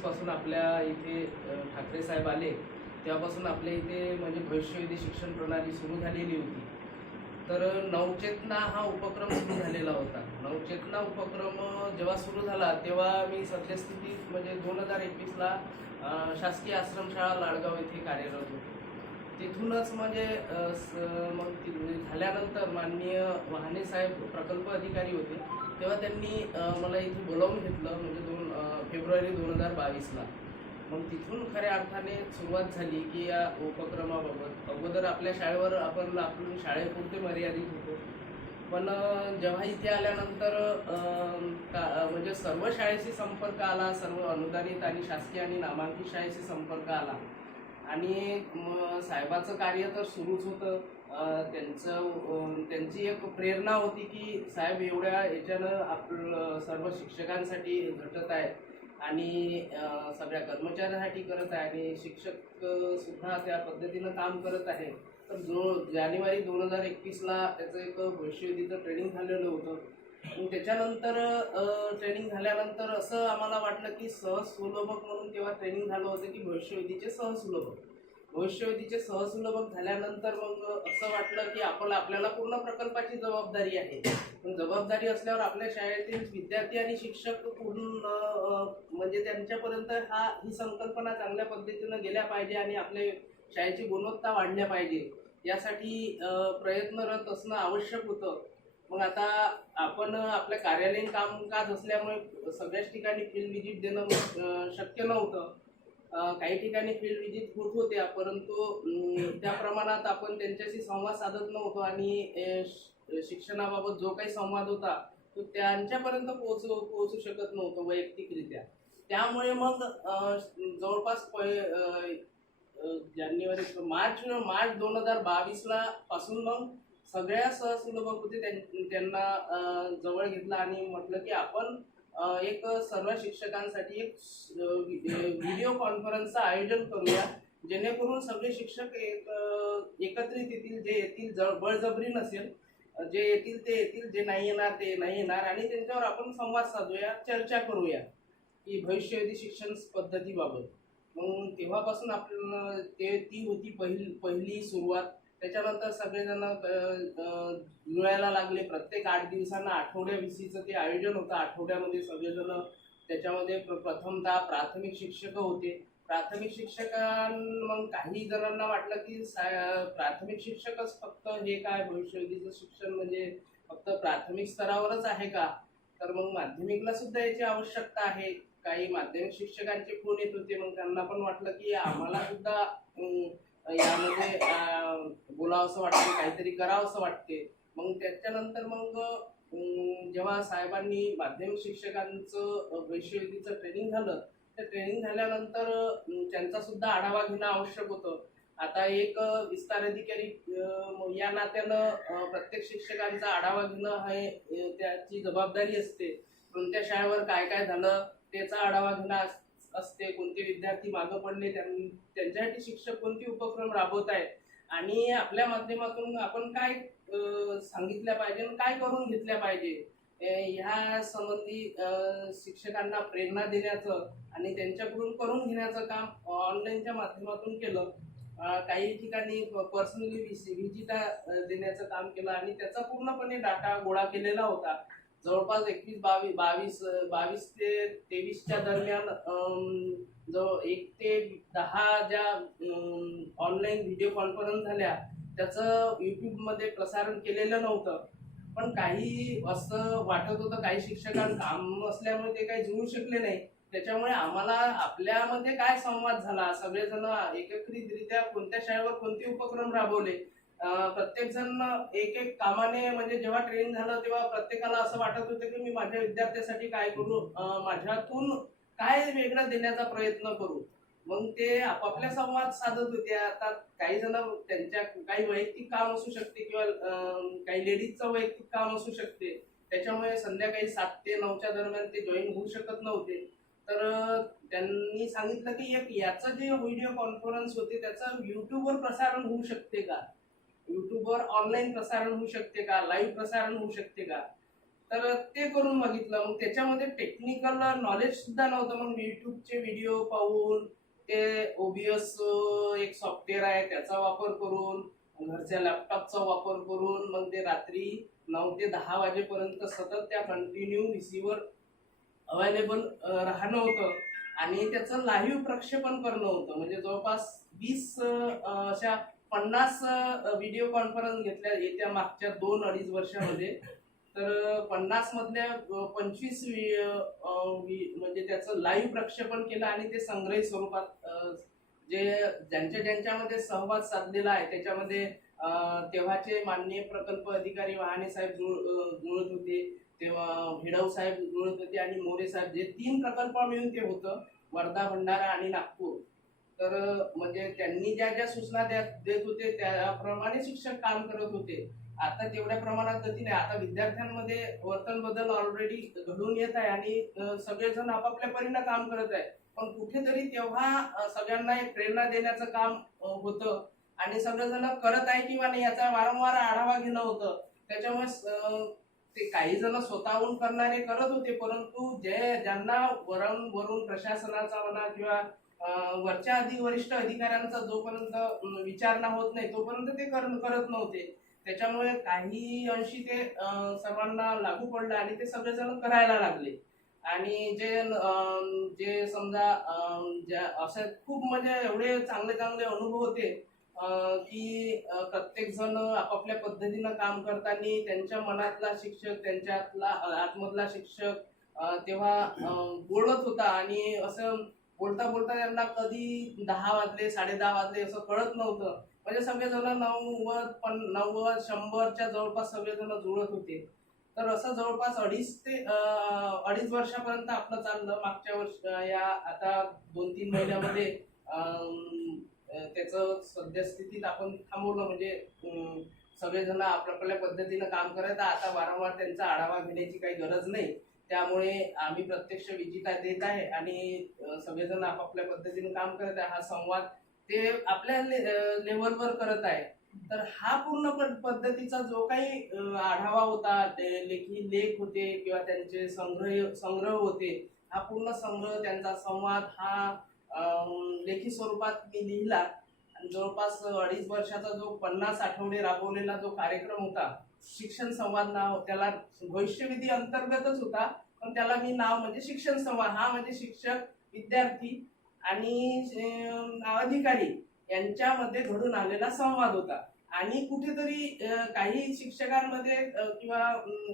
पासून आपल्या इथे ठाकरे साहेब आले तेव्हापासून आपल्या इथे म्हणजे भविष्यवेधी शिक्षण प्रणाली सुरू झालेली होती. तर नवचेतना हा उपक्रम सुरू झालेला होता. नवचेतना उपक्रम जेव्हा सुरू झाला तेव्हा मी सद्यस्थितीत म्हणजे दोन हजार एकवीसला शासकीय आश्रमशाळा लाडगाव येथे कार्यरत होतो. तिथूनच म्हणजे मग झाल्यानंतर माननीय वाहने साहेब प्रकल्प अधिकारी होते. तेव्हा त्यांनी मला इथे बोलावून घेतलं म्हणजे दोन फेब्रुवारी दोन हजार बावीसला. मग तिथून खऱ्या अर्थाने सुरुवात झाली की या उपक्रमाबाबत. अगोदर आपल्या शाळेवर आपण आपण शाळेपुरते मर्यादित होतो. पण जेव्हा इथे आल्यानंतर का- म्हणजे सर्व शाळेशी संपर्क आला सर्व अनुदानित आणि शासकीय आणि नामांकित शाळेशी संपर्क आला. आणि साहेबाचं कार्य तर सुरूच होतं. त्यांचं त्यांची एक प्रेरणा होती की साहेब एवढ्या याच्यानं आपलं सर्व शिक्षकांसाठी झटत आहे आणि सगळ्या कर्मचाऱ्यांसाठी करत आहे आणि शिक्षक सुद्धा त्या पद्धतीनं काम करत आहे. तर जो जानेवारी दोन हजार एकवीसला त्याचं एक भविष्यवेधीचं ट्रेनिंग झालेलं होतं. आणि त्याच्यानंतर ट्रेनिंग झाल्यानंतर असं आम्हाला वाटलं की सहसुलभक म्हणून तेव्हा ट्रेनिंग झालं होतं की भविष्यवेधीचे भविष्यविधीचे भविष्यवेधीचे सहसुलभक झाल्यानंतर मग असं वाटलं की आपण आपल्याला पूर्ण प्रकल्पाची जबाबदारी आहे. पण जबाबदारी असल्यावर आपल्या शाळेतील विद्यार्थी आणि शिक्षक पूर्ण म्हणजे त्यांच्यापर्यंत हा ही संकल्पना चांगल्या पद्धतीनं गेल्या पाहिजे आणि आपल्या शाळेची गुणवत्ता वाढल्या पाहिजे. यासाठी प्रयत्नरत असणं आवश्यक होतं. मग आता आपण आपल्या कार्यालयीन कामकाज असल्यामुळे सगळ्याच ठिकाणी फील्ड विजिट देणं शक्य नव्हतं. काही ठिकाणी फील्ड विजिट होत होत्या परंतु त्या प्रमाणात आपण त्यांच्याशी संवाद साधत नव्हतो आणि शिक्षणाबाबत जो काही संवाद होता तो त्यांच्यापर्यंत पोहोचू पोहोचू शकत नव्हतो वैयक्तिकरित्या. त्यामुळे मग जवळपास जानेवारी मार्च मार्च दोन हजार बावीसला पासून मग सगळ्या सहसुलभक होते त्यां- त्यांना जवळ घेतलं आणि म्हटलं की आपण एक सर्व शिक्षकांसाठी एक व्हिडिओ कॉन्फरन्सचं आयोजन करूया. जेणेकरून सगळे शिक्षक एक एकत्रित येतील जे येतील जळ बळजबरी नसेल जे येतील ते येतील जे नाही येणार ते नाही येणार. आणि त्यांच्यावर आपण संवाद साधूया चर्चा करूया की भविष्यवादी शिक्षण पद्धतीबाबत. मग तेव्हापासून आपण ते ती होती पहिली पहिली सुरुवात. त्याच्यानंतर सगळेजण जुळायला लागले. प्रत्येक आठ दिवसांना आठवड्या विसीचं ते आयोजन होतं. आठवड्यामध्ये सगळेजण त्याच्यामध्ये प्र- प्रथमतः प्राथमिक शिक्षक होते. प्राथमिक शिक्षकां मग काही जणांना वाटलं की सा- प्राथमिक शिक्षकच फक्त हे काय भविष्यवादीचं शिक्षण म्हणजे फक्त प्राथमिक स्तरावरच आहे का? तर मग माध्यमिकला सुद्धा याची आवश्यकता आहे. काही माध्यमिक शिक्षकांचे फोन येत होते. मग त्यांना पण वाटलं की आम्हाला सुद्धा यामध्ये बोलावं असं वाटते काहीतरी करावं असं वाटते मग त्याच्यानंतर मग जेव्हा साहेबांनी माध्यमिक शिक्षकांचं वैश्यवेदीचं ट्रेनिंग झालं तर ट्रेनिंग झाल्यानंतर त्यांचा सुद्धा आढावा घेणं आवश्यक होतं. आता एक विस्तार अधिकारी या नात्यानं प्रत्येक शिक्षकांचा आढावा घेणं हे त्याची जबाबदारी असते. कोणत्या शाळेवर काय काय झालं त्याचा आढावा घेणं अस- असते कोणते विद्यार्थी मागं पडले त्यांच्यासाठी शिक्षक कोणते उपक्रम राबवत आहेत आणि आपल्या माध्यमातून आपण काय सांगितल्या पाहिजे आणि काय करून घेतल्या पाहिजे? ह्या संबंधी शिक्षकांना प्रेरणा देण्याचं आणि त्यांच्याकडून करून घेण्याचं काम ऑनलाईनच्या माध्यमातून केलं. काही ठिकाणी पर्सनली व्हिजिटा देण्याचं काम केलं आणि त्याचा पूर्णपणे डाटा गोळा केलेला होता. जवळपास एकवीस बावीस बावीस बावीस ते तेवीसच्या दरम्यान जवळ एक ते दहा ज्या ऑनलाईन व्हिडिओ कॉन्फरन्स झाल्या त्याचं यूट्यूबमध्ये प्रसारण केलेलं नव्हतं. पण काही असं वाटत होतं काही शिक्षकांना काम असल्यामुळे ते काही जुळू शकले नाही. त्याच्यामुळे आम्हाला आपल्यामध्ये काय संवाद झाला? सगळेजण एकत्रितरित्या कोणत्या शाळेवर कोणते उपक्रम राबवले? प्रत्येक जण एक एक कामाने म्हणजे जेव्हा ट्रेनिंग झालं तेव्हा प्रत्येकाला असं वाटत होतं की मी माझ्या विद्यार्थ्यासाठी काय करू? माझ्यातून काय वेगळं देण्याचा प्रयत्न करू? मग ते आपापल्या संवाद साधत होते. आता काही जण त्यांच्या काही वैयक्तिक काम असू शकते किंवा काही लेडीजचं वैयक्तिक काम असू शकते. त्याच्यामुळे संध्याकाळी सात ते नऊच्या दरम्यान ते जॉईन होऊ शकत नव्हते. तर त्यांनी सांगितलं की एक याचं जे व्हिडिओ कॉन्फरन्स होते त्याचं युट्यूबवर प्रसारण होऊ शकते का? युट्यूबवर ऑनलाईन प्रसारण होऊ शकते का? लाईव्ह प्रसारण होऊ शकते का? तर ते करून बघितलं. मग त्याच्यामध्ये टेक्निकल नॉलेज सुद्धा नव्हतं. मग युट्यूबचे व्हिडिओ पाहून ते ओबीएस एक सॉफ्टवेअर आहे त्याचा वापर करून घरच्या लॅपटॉपचा वापर करून मग ते रात्री नऊ ते दहा वाजेपर्यंत सतत त्या कंटिन्यू रिसिव्हर अवेलेबल राहणं होतं. आणि त्याचं लाईव्ह प्रक्षेपण करणं होतं. म्हणजे जवळपास वीस अशा पन्नास व्हिडिओ कॉन्फरन्स घेतल्या येत्या मागच्या दोन अडीच वर्षामध्ये. तर पन्नास मधल्या पंचवीस म्हणजे त्याचं लाईव्ह प्रक्षेपण केलं आणि ते संग्रही स्वरूपात जे ज्यांच्या ज्यांच्यामध्ये सहवाद साधलेला आहे त्याच्यामध्ये तेव्हाचे माननीय प्रकल्प अधिकारी वहाने साहेब जुळ जुळत होते तेव्हा भिडव साहेब जुळत होते आणि मोरे साहेब जे तीन प्रकल्प मिळून ते होतं वर्धा भंडारा आणि नागपूर. तर म्हणजे त्यांनी ज्या ज्या सूचना द्या देत होते त्याप्रमाणे शिक्षक काम करत होते. आता तेवढ्या प्रमाणात गती नाही आता विद्यार्थ्यांमध्ये वर्तन बदल ऑलरेडी घडून येत आहे आणि सगळेजण आपापल्या परीनं काम करत आहे पण कुठेतरी तेव्हा सगळ्यांना एक प्रेरणा देण्याचं काम होतं. आणि सगळेजण करत आहे किंवा नाही याचा वारंवार आढावा घेणं होतं. त्याच्यामुळे ते काही जण स्वतःहून करणारे करत होते परंतु जे ज्यांना वरून वरून प्रशासनाचा म्हणा किंवा वरच्या अधिक वरिष्ठ अधिकाऱ्यांचा जोपर्यंत विचारणा होत नाही तोपर्यंत ते कर- करत नव्हते. त्याच्यामुळे काही अंशी ते सर्वांना लागू पडलं आणि ते सगळेजण करायला लागले. आणि जे जे समजा ज्या असे खूप म्हणजे एवढे चांगले चांगले अनुभव होते की प्रत्येकजण प्रत्येक जण आपापल्या पद्धतीनं काम करताना त्यांच्या मनातला शिक्षक त्यांच्यातला आतमधला शिक्षक तेव्हा बोलत होता. आणि असं बोलता बोलता त्यांना कधी दहा वाजले साडे दहा वाजले असं कळत नव्हतं. म्हणजे सगळेजण नव्वद पण नव्वद शंभरच्या जवळपास सगळेजण जुळत होते. तर असं जवळपास अडीच ते अडीच वर्षापर्यंत आपलं चाललं. मागच्या वर्ष या आता दोन तीन महिन्यामध्ये त्याचं सद्यस्थितीत आपण थांबवलं. म्हणजे सगळेजण आपल्या आपल्या पद्धतीनं काम करायचं. आता वारंवार त्यांचा आढावा घेण्याची काही गरज नाही. त्यामुळे आम्ही प्रत्यक्ष विजेता देत आहे आणि सगळेजण आपापल्या पद्धतीने काम करत आहे हा संवाद ते आपल्या ले- लेवलवर करत आहे. तर हा पूर्ण पद्धतीचा जो काही आढावा होता लेखी लेख होते किंवा त्यांचे संग्रह संग्रह होते हा पूर्ण संग्रह त्यांचा संवाद हा लेखी स्वरूपात मी लिहिला. आणि जवळपास अडीच वर्षाचा जो पन्नास आठवडे राबवलेला जो कार्यक्रम होता शिक्षण संवाद नाव त्याला भविष्यविधी अंतर्गतच होता पण त्याला मी नाव म्हणजे शिक्षण संवाद हा म्हणजे शिक्षक विद्यार्थी आणि अधिकारी यांच्यामध्ये घडून आलेला संवाद होता. आणि कुठेतरी काही शिक्षकांमध्ये किंवा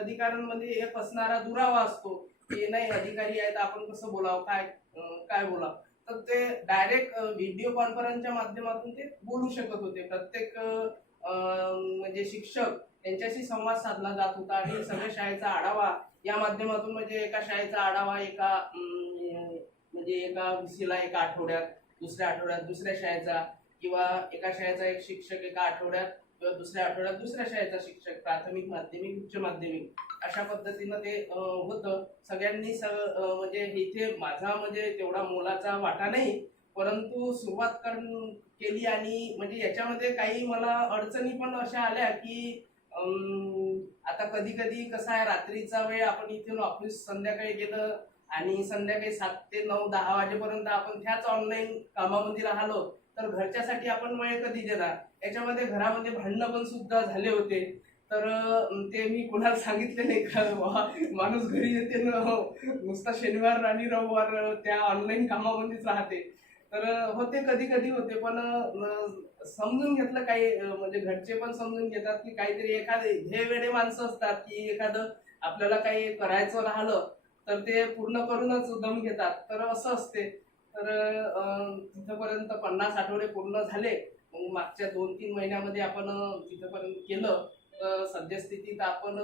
अधिकाऱ्यांमध्ये एक असणारा दुरावा असतो की नाही अधिकारी आहेत आपण कसं बोलावं काय काय बोलावं? तर ते डायरेक्ट व्हिडिओ कॉन्फरन्सच्या माध्यमातून ते बोलू शकत होते. प्रत्येक म्हणजे शिक्षक त्यांच्याशी संवाद साधला जात होता आणि सगळ्या शाळेचा आढावा या माध्यमातून म्हणजे एका शाळेचा आढावा एका म्हणजे एका विसीला एका आठवड्यात दुसऱ्या आठवड्यात दुसऱ्या शाळेचा किंवा एका शाळेचा एक शिक्षक एका आठवड्यात किंवा दुसऱ्या आठवड्यात दुसऱ्या शाळेचा शिक्षक प्राथमिक माध्यमिक उच्च माध्यमिक अशा पद्धतीनं ते होतं. सगळ्यांनी स म्हणजे इथे माझा म्हणजे तेवढा मोलाचा वाटा नाही परंतु सुरुवात कर केली आणि म्हणजे याच्यामध्ये काही मला अडचणी पण अशा आल्या की आता कधी कधी कसं आहे रात्रीचा वेळ आपण इथून ऑफिस संध्याकाळी गेलं आणि संध्याकाळी सात ते नऊ दहा वाजेपर्यंत आपण त्याच ऑनलाईन कामामध्ये राहिलो तर घरच्यासाठी आपण वेळ कधी देणार? याच्यामध्ये घरामध्ये भांडणं पण सुद्धा झाले होते. तर ते मी कोणाला सांगितले नाही का? माणूस घरी येते ना हो, नुसता शनिवार आणि रविवार त्या ऑनलाईन कामामध्येच राहते. तर होते कधी कधी होते पण समजून घेतलं काही म्हणजे घरचे पण समजून घेतात की काहीतरी एखादे हे वेळे माणसं असतात की एखादं आपल्याला काही करायचं राहिलं तर ते पूर्ण करूनच दम घेतात. तर असं असते. तर तिथंपर्यंत तिथपर्यंत पन्नास आठवडे पूर्ण झाले. मग मागच्या दोन तीन महिन्यामध्ये आपण तिथंपर्यंत तिथपर्यंत केलं. सद्यस्थितीत आपण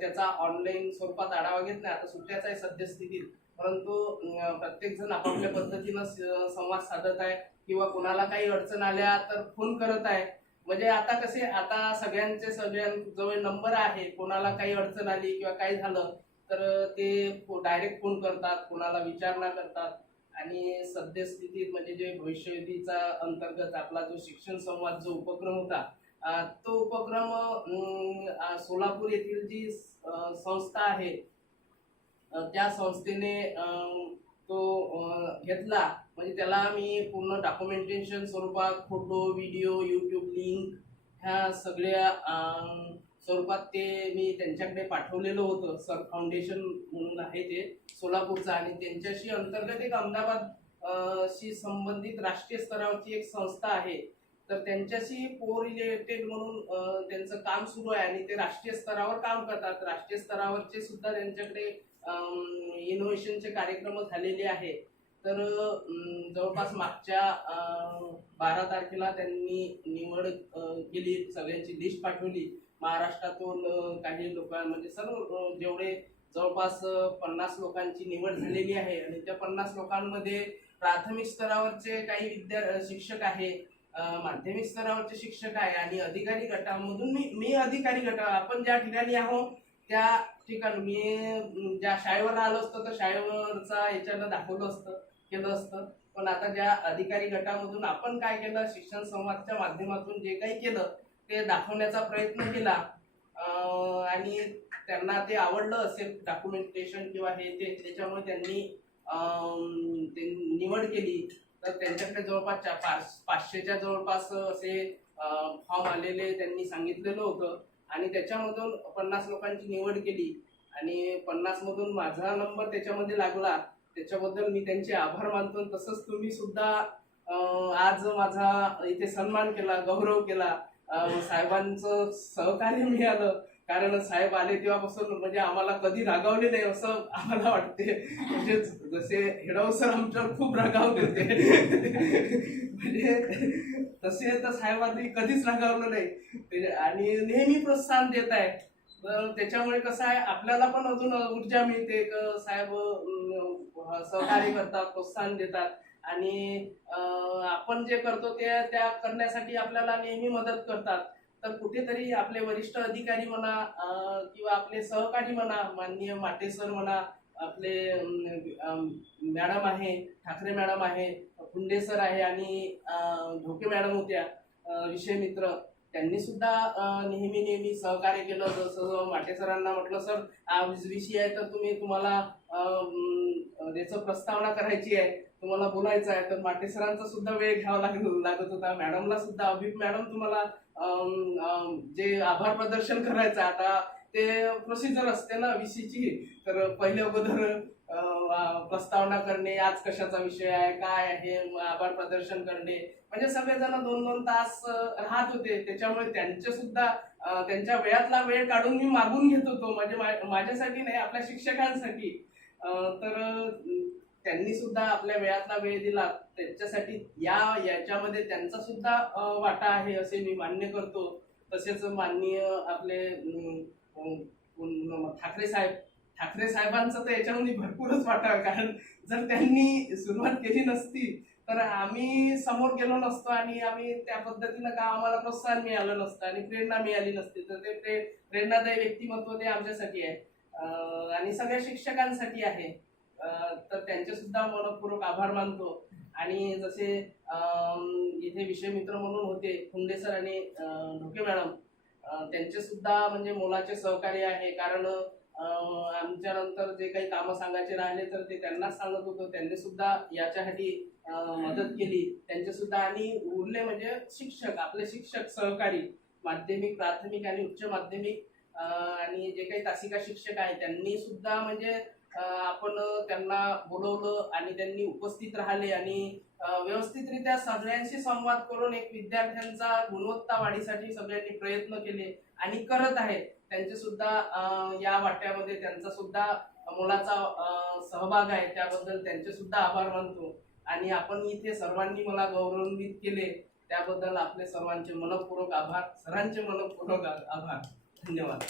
त्याचा ऑनलाईन स्वरूपात आढावा घेत नाही. आता सुट्ट्याच आहे सद्यस्थितीत. परंतु प्रत्येकजण प्रत्येक जण आपापल्या पद्धतीनं संवाद साधत आहे किंवा कोणाला काही अडचण आल्या तर फोन करत आहे. म्हणजे आता कसे आता सगळ्यांचे सगळ्यांजवळ नंबर आहे. कोणाला काही अडचण आली किंवा काही झालं तर ते डायरेक्ट फोन करतात कोणाला विचारणा करतात. आणि सद्यस्थितीत म्हणजे जे भविष्यवेधीचा अंतर्गत आपला जो शिक्षण संवाद जो उपक्रम होता तो उपक्रम सोलापूर येथील जी संस्था आहे त्या संस्थेने तो घेतला. म्हणजे त्याला मी पूर्ण डॉक्युमेंटेशन स्वरूपात फोटो व्हिडिओ यूट्यूब लिंक ह्या सगळ्या स्वरूपात ते मी त्यांच्याकडे पाठवलेलं होतं. सर फाउंडेशन म्हणून आहे ते सोलापूरचं. आणि त्यांच्याशी अंतर्गत एक अहमदाबाद शी संबंधित राष्ट्रीय स्तरावरची एक संस्था आहे. तर त्यांच्याशी को रिलेटेड म्हणून त्यांचं काम सुरू आहे आणि ते राष्ट्रीय स्तरावर काम करतात. राष्ट्रीय स्तरावरचे सुद्धा त्यांच्याकडे इनोव्हेशनचे कार्यक्रम झालेले आहे तर जवळपास मागच्या बारा तारखेला त्यांनी निवड केली सगळ्यांची लिस्ट पाठवली. महाराष्ट्रातून काही लोक म्हणजे सर्व जेवढे जवळपास पन्नास लोकांची निवड झालेली आहे आणि त्या पन्नास लोकांमध्ये प्राथमिक स्तरावरचे काही विद्या शिक्षक आहे माध्यमिक स्तरावरचे शिक्षक आहे आणि अधिकारी गटामधून मी मी अधिकारी गटा आपण ज्या ठिकाणी आहोत त्या ठिकाणी मी ज्या शाळेवर आलो असतो तर शाळेवरचा याच्यानं दाखवलं असतं केलं असतं. पण आता ज्या अधिकारी गटामधून आपण काय केलं शिक्षण संवादच्या माध्यमातून जे काही केलं ते दाखवण्याचा प्रयत्न केला. आणि त्यांना ते आवडलं असेल डॉक्युमेंटेशन किंवा हे ते त्याच्यामुळे त्यांनी निवड केली. तर त्यांच्याकडे जवळपास पाच पाचशेच्या जवळपास असे फॉर्म आलेले त्यांनी सांगितलेलं होतं. आणि त्याच्यामधून पन्नास लोकांची निवड केली. आणि पन्नास मधून माझा नंबर त्याच्यामध्ये लागला. त्याच्याबद्दल मी त्यांचे आभार मानतो. तसंच तुम्ही सुद्धा आज माझा इथे सन्मान केला गौरव केला. साहेबांचं सहकार्य मिळालं. कारण साहेब आले तेव्हापासून म्हणजे आम्हाला कधी रागावले नाही असं आम्हाला वाटते. म्हणजे जसे हेडाव सर आमच्यावर खूप रागावले होते. म्हणजे तसे तर साहेबांनी कधीच रागावलं नाही. आणि नेहमी प्रोत्साहन देत आहे तर त्याच्यामुळे कसं आहे आपल्याला पण अजून ऊर्जा मिळते. क साहेब सहकार्य करतात प्रोत्साहन देतात. आणि आपण जे करतो ते त्या करण्यासाठी आपल्याला नेहमी मदत करतात. तर कुठेतरी आपले वरिष्ठ अधिकारी म्हणा किंवा आपले सहकारी म्हणा माननीय माटे सर म्हणा आपले मॅडम आहे ठाकरे मॅडम आहे फुंडे सर आहे आणि ढोके मॅडम होत्या विषय मित्र त्यांनी सुद्धा नेहमी नेहमी सहकार्य केलं. जसं माटे सरांना म्हटलं सर हा विषय आहे तर तुम्ही तुम्हाला याचं त्याचं प्रस्तावना करायची आहे तुम्हाला बोलायचं आहे. तर माटे सरांचा सुद्धा वेळ घ्यावा लागत लागत होता. मॅडमला सुद्धा अभिप मॅडम तुम्हाला जे आभार प्रदर्शन करायचं आता ते प्रोसिजर असते ना विसीची तर पहिले अगोदर प्रस्तावना करणे आज कशाचा विषय आहे काय आहे आभार प्रदर्शन करणे. म्हणजे सगळेजण दोन दोन तास राहत होते. त्याच्यामुळे त्यांचे सुद्धा त्यांच्या वेळातला वेळ काढून मी मागून घेत होतो. म्हणजे माझ्यासाठी नाही आपल्या शिक्षकांसाठी. तर त्यांनी सुद्धा आपल्या वेळातला वेळ दिला. त्यांच्यासाठी या याच्यामध्ये त्यांचा सुद्धा वाटा आहे असे मी मान्य करतो. तसेच माननीय आपले ठाकरे साहेब ठाकरे साहेबांचा तर याच्यामध्ये भरपूरच वाटा कारण जर त्यांनी सुरुवात केली नसती तर आम्ही समोर गेलो नसतो आणि आम्ही त्या पद्धतीनं का आम्हाला प्रोत्साहन मिळालं नसतं आणि प्रेरणा मिळाली नसती तर ते प्रे प्रेरणादायी व्यक्तिमत्व ते आमच्यासाठी आहे. आणि सगळ्या शिक्षकांसाठी आहे. तर त्यांचे सुद्धा मनपूर्वक आभार मानतो. आणि जसे इथे विषय मित्र म्हणून होते खुंडे सर आणि ढोके मॅडम त्यांचे सुद्धा म्हणजे मोलाचे सहकार्य आहे. कारण आमच्या नंतर जे काही कामं सांगायचे राहिले तर ते त्यांनाच सांगत होतो. त्यांनी सुद्धा याच्यासाठी मदत केली. त्यांचे सुद्धा आणि उरले म्हणजे शिक्षक आपले शिक्षक सहकारी माध्यमिक प्राथमिक आणि उच्च माध्यमिक आणि जे काही तासिका शिक्षक आहे त्यांनी सुद्धा म्हणजे आपण त्यांना बोलवलं आणि त्यांनी उपस्थित राहिले आणि व्यवस्थितरित्या सगळ्यांशी संवाद करून एक विद्यार्थ्यांचा गुणवत्ता वाढीसाठी सगळ्यांनी प्रयत्न केले आणि करत आहेत. त्यांचे सुद्धा या वाट्यामध्ये त्यांचा सुद्धा मुलाचा सहभाग आहे. त्याबद्दल त्यांचे सुद्धा आभार मानतो. आणि आपण इथे सर्वांनी मला गौरवान्वित केले. त्याबद्दल आपले सर्वांचे मनपूर्वक आभार. सरांचे मनपूर्वक आभार. धन्यवाद.